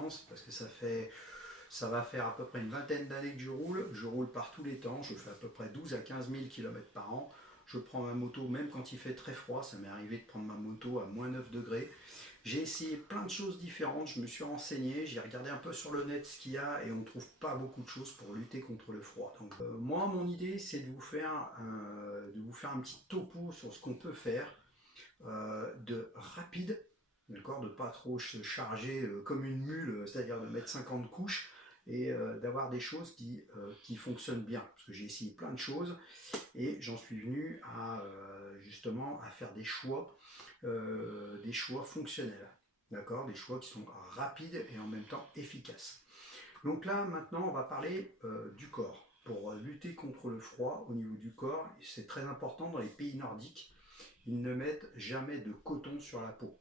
confiance parce que ça va faire à peu près une vingtaine d'années que je roule par tous les temps, je fais à peu près 12 à 15 000 km par an. Je prends ma moto même quand il fait très froid, ça m'est arrivé de prendre ma moto à moins 9 degrés. J'ai essayé plein de choses différentes, je me suis renseigné, j'ai regardé un peu sur le net ce qu'il y a et on ne trouve pas beaucoup de choses pour lutter contre le froid. Donc moi mon idée c'est de vous faire un petit topo sur ce qu'on peut faire de rapide, d'accord, de pas trop se charger comme une mule, c'est-à-dire de mettre 50 couches et d'avoir des choses qui fonctionnent bien. Parce que j'ai essayé plein de choses et j'en suis venu à justement à faire des choix fonctionnels, d'accord, des choix qui sont rapides et en même temps efficaces. Donc là maintenant on va parler du corps. Pour lutter contre le froid au niveau du corps, c'est très important dans les pays nordiques, ils ne mettent jamais de coton sur la peau.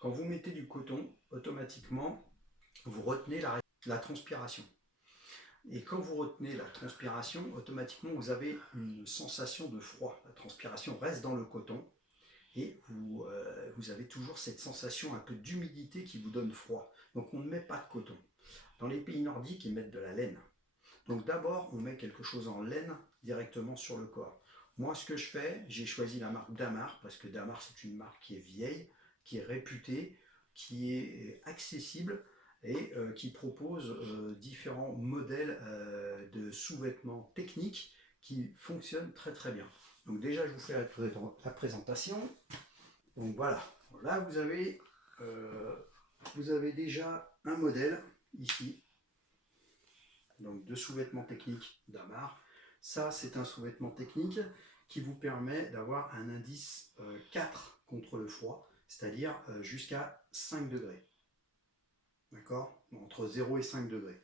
Quand vous mettez du coton, automatiquement vous retenez la transpiration. Et quand vous retenez la transpiration, automatiquement vous avez une sensation de froid. La transpiration reste dans le coton et vous avez toujours cette sensation un peu d'humidité qui vous donne froid. Donc on ne met pas de coton. Dans les pays nordiques, ils mettent de la laine. Donc d'abord, on met quelque chose en laine directement sur le corps. Moi, ce que je fais, j'ai choisi la marque Damar, parce que Damar, c'est une marque qui est vieille, qui est réputée, qui est accessible, et qui propose différents modèles de sous-vêtements techniques qui fonctionnent très très bien. Donc déjà je vous fais la présentation. Donc voilà, là vous avez déjà un modèle ici, donc de sous-vêtements techniques Damar. Ça c'est un sous-vêtement technique qui vous permet d'avoir un indice 4 contre le froid, c'est-à-dire jusqu'à 5 degrés. D'accord, entre 0 et 5 degrés.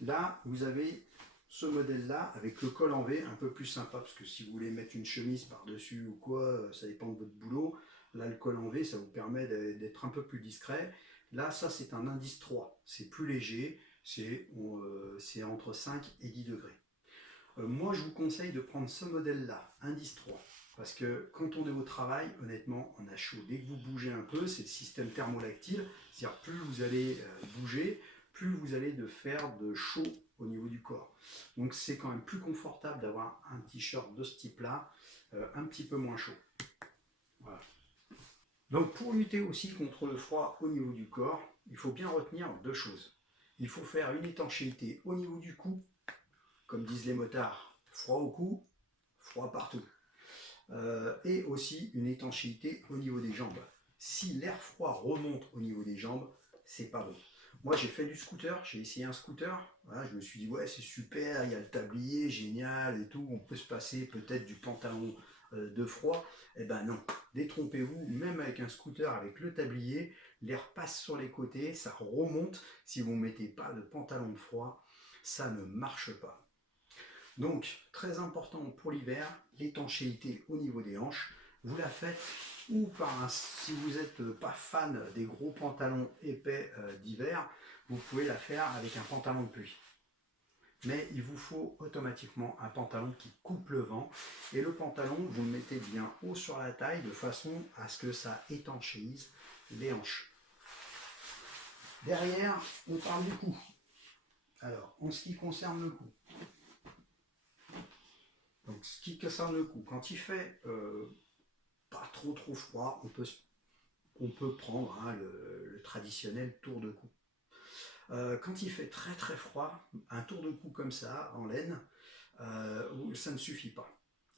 Là, vous avez ce modèle-là avec le col en V, un peu plus sympa, parce que si vous voulez mettre une chemise par-dessus ou quoi, ça dépend de votre boulot. Là, le col en V, ça vous permet d'être un peu plus discret. Là, ça, c'est un indice 3. C'est plus léger, c'est entre 5 et 10 degrés. Moi, je vous conseille de prendre ce modèle-là, indice 3. Parce que quand on est au travail, honnêtement, on a chaud. Dès que vous bougez un peu, c'est le système thermolactyle, c'est-à-dire plus vous allez bouger, plus vous allez faire de chaud au niveau du corps. Donc c'est quand même plus confortable d'avoir un t-shirt de ce type-là, un petit peu moins chaud. Voilà. Donc pour lutter aussi contre le froid au niveau du corps, il faut bien retenir deux choses. Il faut faire une étanchéité au niveau du cou, comme disent les motards, froid au cou, froid partout. Et aussi une étanchéité au niveau des jambes. Si l'air froid remonte au niveau des jambes, c'est pas bon. Moi j'ai fait du scooter, j'ai essayé un scooter, voilà, je me suis dit ouais c'est super, il y a le tablier, génial et tout, on peut se passer peut-être du pantalon de froid. Eh ben non, détrompez-vous, même avec un scooter avec le tablier, l'air passe sur les côtés, ça remonte, si vous ne mettez pas de pantalon de froid, ça ne marche pas. Donc, très important pour l'hiver, l'étanchéité au niveau des hanches. Vous la faites ou si vous n'êtes pas fan des gros pantalons épais d'hiver, vous pouvez la faire avec un pantalon de pluie. Mais il vous faut automatiquement un pantalon qui coupe le vent. Et le pantalon, vous le mettez bien haut sur la taille de façon à ce que ça étanchéise les hanches. Derrière, on parle du cou. Alors, en ce qui concerne le cou, donc, ce qui concerne le cou, quand il fait pas trop froid, on peut prendre le traditionnel tour de cou. Quand il fait très froid, un tour de cou comme ça, en laine, ça ne suffit pas.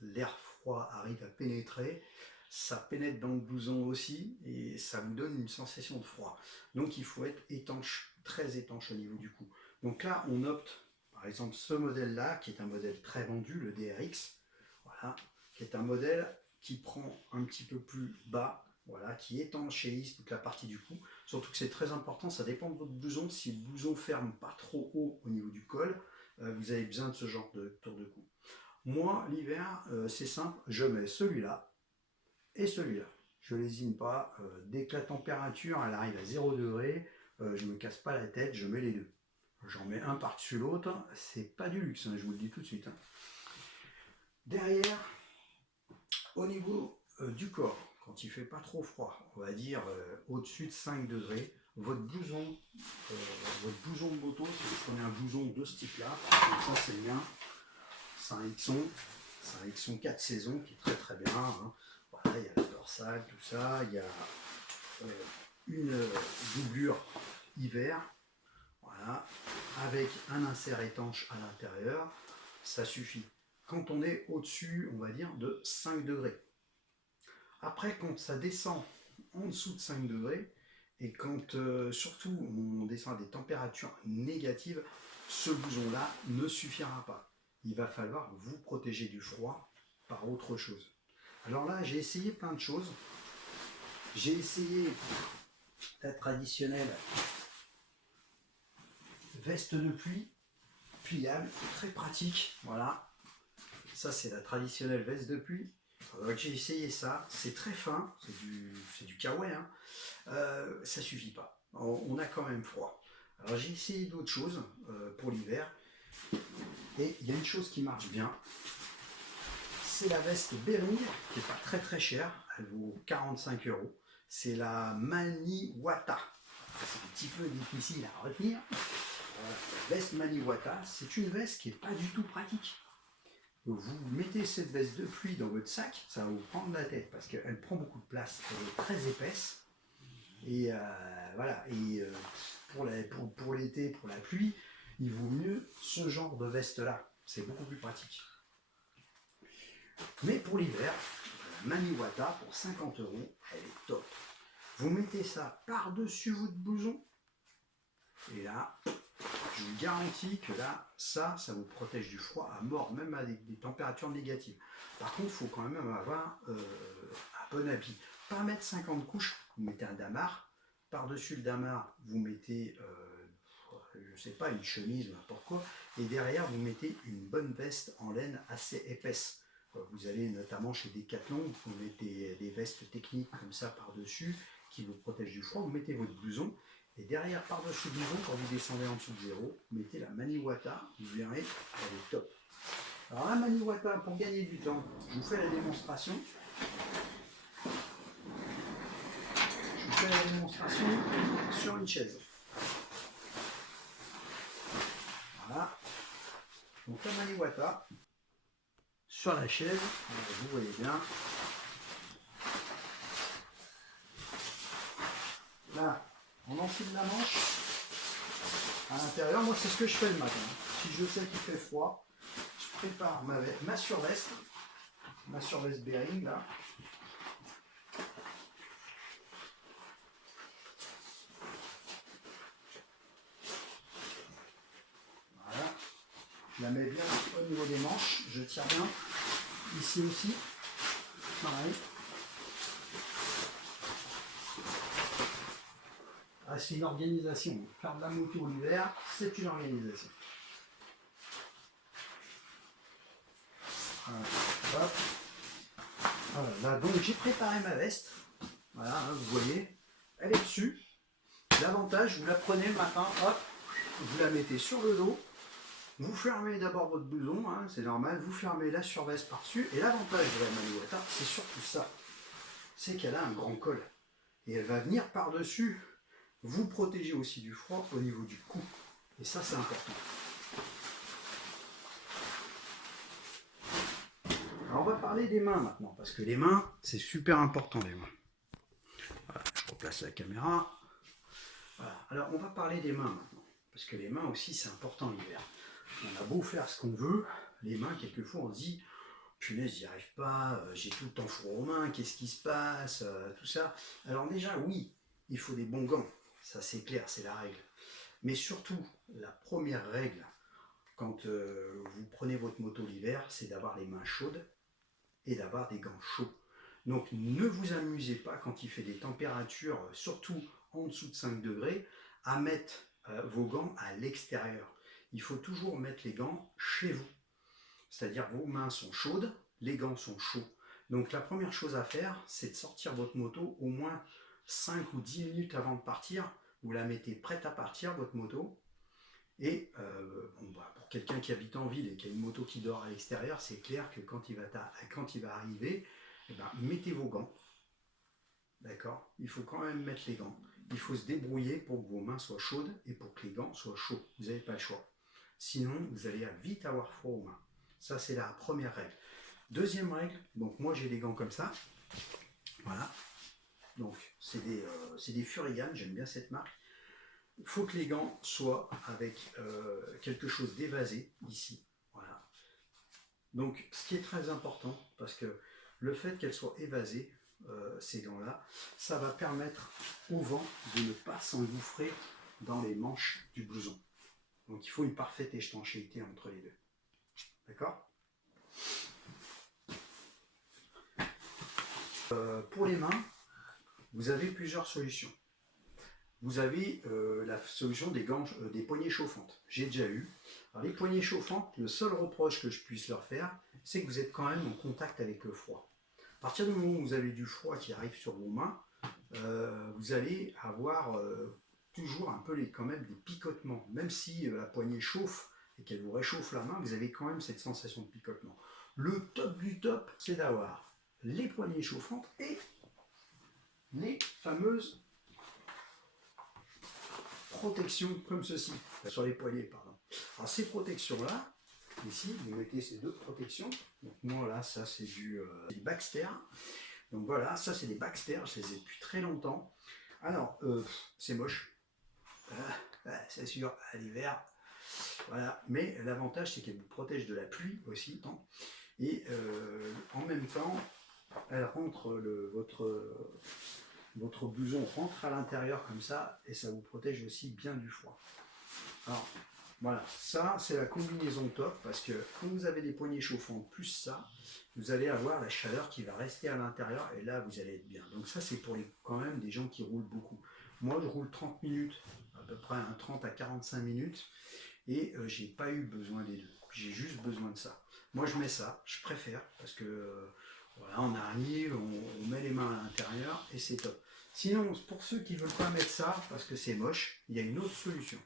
L'air froid arrive à pénétrer, ça pénètre dans le blouson aussi, et ça vous donne une sensation de froid. Donc il faut être étanche, très étanche au niveau du cou. Donc là, on opte, par exemple, ce modèle-là, qui est un modèle très vendu, le DRX, voilà, qui est un modèle qui prend un petit peu plus bas, voilà, qui étanchéise toute la partie du cou. Surtout que c'est très important, ça dépend de votre blouson. Si le blouson ferme pas trop haut au niveau du col, vous avez besoin de ce genre de tour de cou. Moi, l'hiver, c'est simple, je mets celui-là et celui-là. Je lésine pas, dès que la température elle arrive à 0 degré, je me casse pas la tête, je mets les deux. J'en mets un par-dessus l'autre, c'est pas du luxe, hein, je vous le dis tout de suite. Hein. Derrière, au niveau du corps, quand il fait pas trop froid, on va dire au-dessus de 5 degrés, votre blouson blouson de moto, si vous prenez un blouson de ce type-là, comme ça c'est le mien, c'est un Xon 4 saisons qui est très très bien. Hein. Voilà, il y a le dorsal, tout ça, il y a une doublure hiver, voilà, avec un insert étanche à l'intérieur, ça suffit. Quand on est au-dessus, on va dire, de 5 degrés. Après, quand ça descend en dessous de 5 degrés, et quand surtout on descend à des températures négatives, ce blouson-là ne suffira pas. Il va falloir vous protéger du froid par autre chose. Alors là, j'ai essayé plein de choses. J'ai essayé la traditionnelle veste de pluie, pliable, très pratique. Voilà, ça c'est la traditionnelle veste de pluie. J'ai essayé ça, c'est très fin, c'est du kawaii, hein. Ça suffit pas. On a quand même froid. Alors j'ai essayé d'autres choses pour l'hiver. Et il y a une chose qui marche bien. C'est la veste Bering, qui n'est pas très très chère. Elle vaut 45 €. C'est la Maniwata. C'est un petit peu difficile à retenir. Voilà, la veste Maniwata, c'est une veste qui n'est pas du tout pratique. Vous mettez cette veste de pluie dans votre sac, ça va vous prendre la tête parce qu'elle prend beaucoup de place. Elle est très épaisse. Et voilà. Et pour l'été, pour la pluie, il vaut mieux ce genre de veste-là. C'est beaucoup plus pratique. Mais pour l'hiver, la Maniwata, pour 50 €, elle est top. Vous mettez ça par-dessus votre blouson. Et là, je vous garantis que là, ça vous protège du froid à mort, même avec des températures négatives. Par contre, il faut quand même avoir un bon habit. Pas mettre 50 couches, vous mettez un damar. Par-dessus le damar, vous mettez, je sais pas, une chemise ou n'importe quoi. Et derrière, vous mettez une bonne veste en laine assez épaisse. Vous allez notamment chez Decathlon, vous mettez des vestes techniques comme ça par-dessus qui vous protègent du froid. Vous mettez votre blouson. Et derrière, par-dessus le blouson, quand vous descendez en dessous de zéro, vous mettez la Maniwata, vous verrez, elle est top. Alors la Maniwata, pour gagner du temps, je vous fais la démonstration. Je vous fais la démonstration sur une chaise. Voilà. Donc la Maniwata, sur la chaise, vous voyez bien. Là, on enfile la manche à l'intérieur. Moi, c'est ce que je fais le matin. Si je sais qu'il fait froid, je prépare ma surveste Bering là. Voilà. Je la mets bien au niveau des manches. Je tire bien. Ici aussi. Pareil. Ah, c'est une organisation. Faire de la moto l'hiver, c'est une organisation. Voilà. Hop. Voilà. Là, donc j'ai préparé ma veste. Voilà, hein, vous voyez, elle est dessus. L'avantage, vous la prenez le matin, hop, vous la mettez sur le dos. Vous fermez d'abord votre blouson, hein, c'est normal. Vous fermez la surveste par-dessus. Et l'avantage de la Maniwata, c'est surtout ça. C'est qu'elle a un grand col. Et elle va venir par-dessus vous protéger aussi du froid au niveau du cou. Et ça, c'est important. Alors, on va parler des mains maintenant, parce que les mains, c'est super important, les mains. Voilà, je replace la caméra. Voilà. Alors, on va parler des mains maintenant, parce que les mains aussi, c'est important l'hiver. On a beau faire ce qu'on veut, les mains, quelquefois, on se dit, punaise, j'y arrive pas, j'ai tout le temps froid aux mains, qu'est-ce qui se passe, tout ça. Alors déjà, oui, il faut des bons gants. Ça c'est clair, c'est la règle. Mais surtout, la première règle, quand vous prenez votre moto l'hiver, c'est d'avoir les mains chaudes et d'avoir des gants chauds. Donc ne vous amusez pas quand il fait des températures, surtout en dessous de 5 degrés, à mettre vos gants à l'extérieur. Il faut toujours mettre les gants chez vous. C'est-à-dire vos mains sont chaudes, les gants sont chauds. Donc la première chose à faire, c'est de sortir votre moto au moins 5 ou 10 minutes avant de partir. Vous la mettez prête à partir, votre moto. Et pour quelqu'un qui habite en ville et qui a une moto qui dort à l'extérieur, c'est clair que quand il va arriver, mettez vos gants. D'accord ? Il faut quand même mettre les gants. il faut se débrouiller pour que vos mains soient chaudes et pour que les gants soient chauds. Vous n'avez pas le choix. Sinon, vous allez vite avoir froid aux mains. Ça, c'est la première règle. Deuxième règle, donc moi j'ai des gants comme ça. Voilà. Donc, c'est des Furigan, j'aime bien cette marque. Il faut que les gants soient avec quelque chose d'évasé, ici. Voilà. Donc, ce qui est très important, parce que le fait qu'elles soient évasées, ces gants-là, ça va permettre au vent de ne pas s'engouffrer dans les manches du blouson. Donc, il faut une parfaite étanchéité entre les deux. D'accord ? Pour les mains, vous avez plusieurs solutions. Vous avez la solution des gants, des poignées chauffantes. J'ai déjà eu. Alors, les poignées chauffantes, le seul reproche que je puisse leur faire, c'est que vous êtes quand même en contact avec le froid. À partir du moment où vous avez du froid qui arrive sur vos mains, vous allez avoir toujours un peu quand même des picotements. Même si la poignée chauffe et qu'elle vous réchauffe la main, vous avez quand même cette sensation de picotement. Le top du top, c'est d'avoir les poignées chauffantes et les fameuses protections comme ceci, sur les poignets, pardon. Alors ces protections-là, ici, vous mettez ces deux protections. Donc moi là, ça c'est des Baxter. Donc voilà, ça c'est des Baxter, je les ai depuis très longtemps. Alors, c'est moche, c'est sûr, à l'hiver. Voilà, mais l'avantage c'est qu'elle vous protège de la pluie aussi, et en même temps, elle rentre votre blouson rentre à l'intérieur comme ça et ça vous protège aussi bien du froid. Alors voilà, ça c'est la combinaison top parce que quand vous avez des poignées chauffantes plus ça, vous allez avoir la chaleur qui va rester à l'intérieur et là vous allez être bien. Donc ça c'est pour quand même des gens qui roulent beaucoup. Moi je roule 30 minutes, à peu près 30 à 45 minutes et j'ai pas eu besoin des deux. J'ai juste besoin de ça. Moi je mets ça, je préfère parce que voilà, on arrive, on met les mains à l'intérieur et c'est top. Sinon, pour ceux qui ne veulent pas mettre ça parce que c'est moche, il y a une autre solution.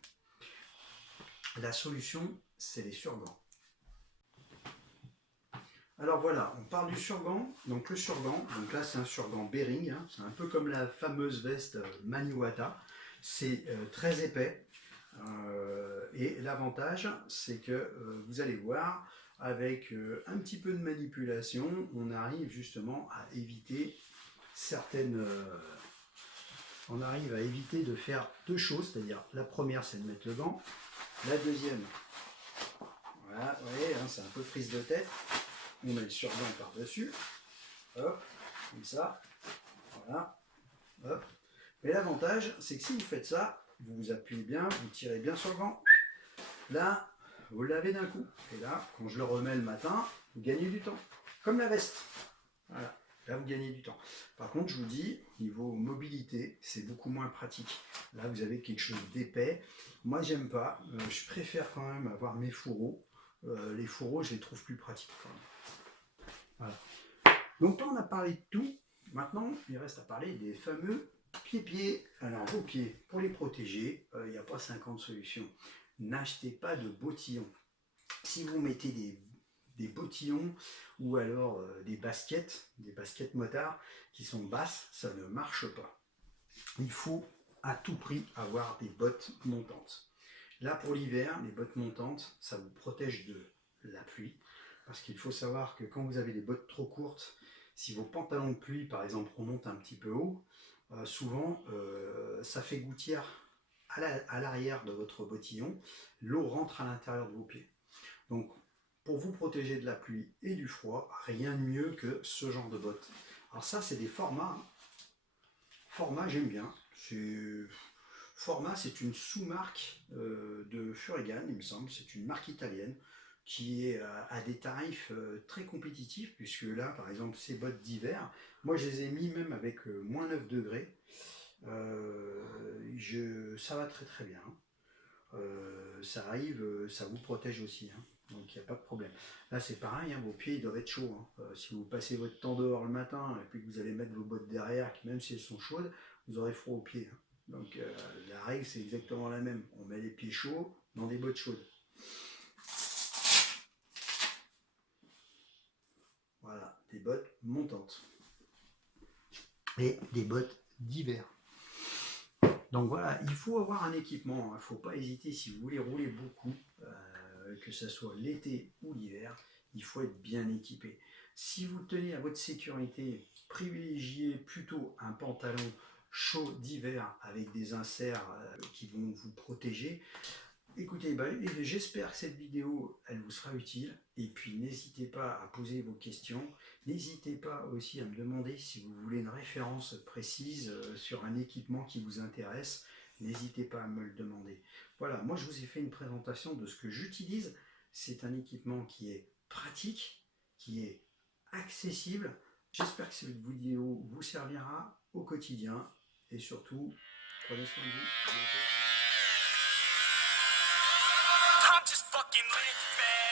La solution, c'est les surgants. Alors voilà, on parle du surgant. Donc le surgant, donc là c'est un surgant Bering, hein, c'est un peu comme la fameuse veste Maniwata. C'est très épais. Et l'avantage, c'est que vous allez voir, avec un petit peu de manipulation, on arrive justement à éviter certaines... on arrive à éviter de faire deux choses, c'est-à-dire la première c'est de mettre le gant, la deuxième, voilà, vous voyez, hein, c'est un peu prise de tête, on met le surgant par-dessus, hop, comme ça, voilà, hop. Mais l'avantage, c'est que si vous faites ça, vous vous appuyez bien, vous tirez bien sur le gant, là, vous le lavez d'un coup, et là, quand je le remets le matin, vous gagnez du temps, comme la veste, voilà. Là, vous gagnez du temps. Par contre, je vous dis, niveau mobilité, c'est beaucoup moins pratique. Là, vous avez quelque chose d'épais. Moi, j'aime pas. Je préfère quand même avoir mes fourreaux. Les fourreaux, je les trouve plus pratiques quand même. Voilà. Donc là, on a parlé de tout. Maintenant, il reste à parler des fameux pieds-pieds. Alors, vos pieds, pour les protéger, il n'y a pas 50 solutions. N'achetez pas de bottillons. Si vous mettez des bottillons ou alors des baskets motards qui sont basses, ça ne marche pas. Il faut à tout prix avoir des bottes montantes. Là pour l'hiver, les bottes montantes, ça vous protège de la pluie. Parce qu'il faut savoir que quand vous avez des bottes trop courtes, si vos pantalons de pluie par exemple remontent un petit peu haut, souvent ça fait gouttière à l'arrière de votre bottillon, l'eau rentre à l'intérieur de vos pieds. Donc pour vous protéger de la pluie et du froid, rien de mieux que ce genre de bottes. Alors ça, c'est des formats. Format, j'aime bien. Format, c'est une sous-marque de Furigan, il me semble. C'est une marque italienne qui est à des tarifs très compétitifs, puisque là, par exemple, ces bottes d'hiver, moi, je les ai mis même avec moins 9 degrés. Ça va très très bien. Ça arrive, ça vous protège aussi. Hein. Donc il n'y a pas de problème. Là c'est pareil, hein, vos pieds ils doivent être chauds. Hein. Si vous passez votre temps dehors le matin et puis que vous allez mettre vos bottes derrière, même si elles sont chaudes, vous aurez froid aux pieds. Hein. Donc la règle c'est exactement la même. On met les pieds chauds dans des bottes chaudes. Voilà, des bottes montantes. Et des bottes d'hiver. Donc voilà, il faut avoir un équipement, il ne faut pas hésiter si vous voulez rouler beaucoup, que ce soit l'été ou l'hiver, il faut être bien équipé. Si vous tenez à votre sécurité, privilégiez plutôt un pantalon chaud d'hiver avec des inserts qui vont vous protéger. Écoutez, j'espère que cette vidéo elle vous sera utile et puis n'hésitez pas à poser vos questions. N'hésitez pas aussi à me demander si vous voulez une référence précise sur un équipement qui vous intéresse. N'hésitez pas à me le demander. Voilà, moi je vous ai fait une présentation de ce que j'utilise. C'est un équipement qui est pratique, qui est accessible. J'espère que cette vidéo vous servira au quotidien et surtout, prenez soin de vous. À bientôt. I'm just fucking lit, man.